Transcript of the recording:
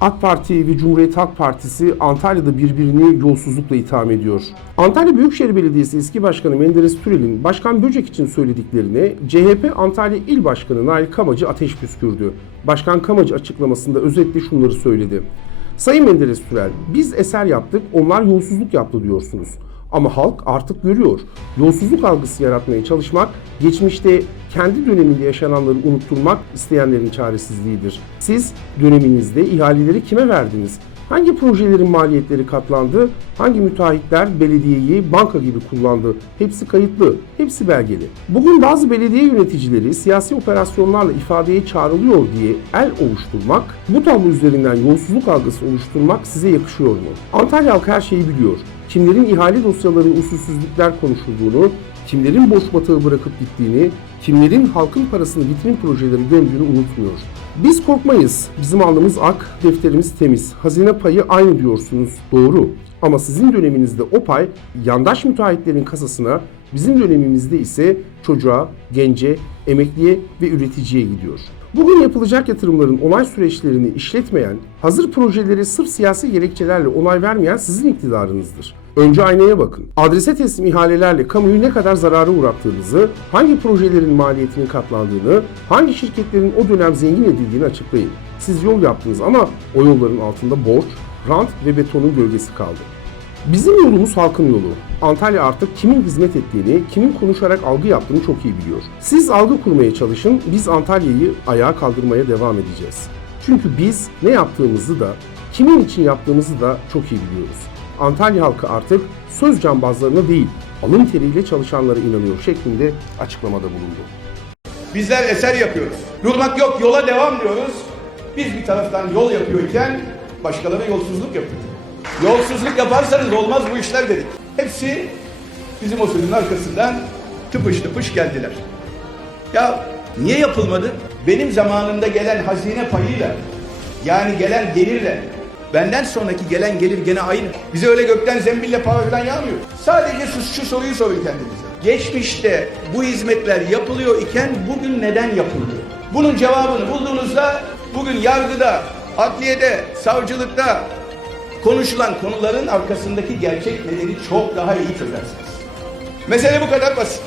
AK Parti ve Cumhuriyet Halk Partisi Antalya'da birbirini yolsuzlukla itham ediyor. Antalya Büyükşehir Belediyesi eski başkanı Menderes Türel'in Başkan Böcek için söylediklerine CHP Antalya İl Başkanı Nail Kamacı ateş püskürdü. Başkan Kamacı açıklamasında özetle şunları söyledi. Sayın Menderes Türel, biz eser yaptık, onlar yolsuzluk yaptı diyorsunuz. Ama halk artık görüyor. Yolsuzluk algısı yaratmaya çalışmak, geçmişte kendi döneminde yaşananları unutturmak isteyenlerin çaresizliğidir. Siz döneminizde ihaleleri kime verdiniz? Hangi projelerin maliyetleri katlandı? Hangi müteahhitler belediyeyi banka gibi kullandı? Hepsi kayıtlı, hepsi belgeli. Bugün bazı belediye yöneticileri siyasi operasyonlarla ifadeye çağrılıyor diye el ovuşturmak, bu tablo üzerinden yolsuzluk algısı oluşturmak size yakışıyor mu? Antalya halkı her şeyi biliyor. Kimlerin ihale dosyalarının usulsüzlükler konuşulduğunu, kimlerin boş batağı bırakıp gittiğini, kimlerin halkın parasını vitrin projeleri gömdüğünü unutmuyor. Biz korkmayız. Bizim alnımız ak, defterimiz temiz. Hazine payı aynı diyorsunuz. Doğru. Ama sizin döneminizde o pay yandaş müteahhitlerin kasasına, bizim dönemimizde ise çocuğa, gence, emekliye ve üreticiye gidiyor. Bugün yapılacak yatırımların onay süreçlerini işletmeyen, hazır projeleri sırf siyasi gerekçelerle onay vermeyen sizin iktidarınızdır. Önce aynaya bakın. Adrese teslim ihalelerle kamuyu ne kadar zarara uğrattığınızı, hangi projelerin maliyetinin katlandığını, hangi şirketlerin o dönem zengin edildiğini açıklayın. Siz yol yaptınız ama o yolların altında borç, rant ve betonun gölgesi kaldı. Bizim yolumuz halkın yolu. Antalya artık kimin hizmet ettiğini, kimin konuşarak algı yaptığını çok iyi biliyor. Siz algı kurmaya çalışın, biz Antalya'yı ayağa kaldırmaya devam edeceğiz. Çünkü biz ne yaptığımızı da, kimin için yaptığımızı da çok iyi biliyoruz. Antalya halkı artık söz cambazlarına değil, alın teriyle çalışanlara inanıyor şeklinde açıklamada bulundu. Bizler eser yapıyoruz. Durmak yok, yola devam diyoruz. Biz bir taraftan yol yapıyorken başkaları yolsuzluk yapıyor. Yolsuzluk yaparsanız olmaz bu işler dedik. Hepsi bizim o sözün arkasından tıpış tıpış geldiler. Ya niye yapılmadı? Benim zamanımda gelen hazine payıyla yani gelen gelirle benden sonraki gelen gelir gene aynı. Bize öyle gökten zembille para falan yağmıyor. Sadece şu, şu soruyu sorun kendinize. Geçmişte bu hizmetler yapılıyor iken bugün neden yapıldı? Bunun cevabını bulduğunuzda bugün yargıda, adliyede, savcılıkta konuşulan konuların arkasındaki gerçek nedeni çok daha iyi çözersiniz. Mesele bu kadar basit.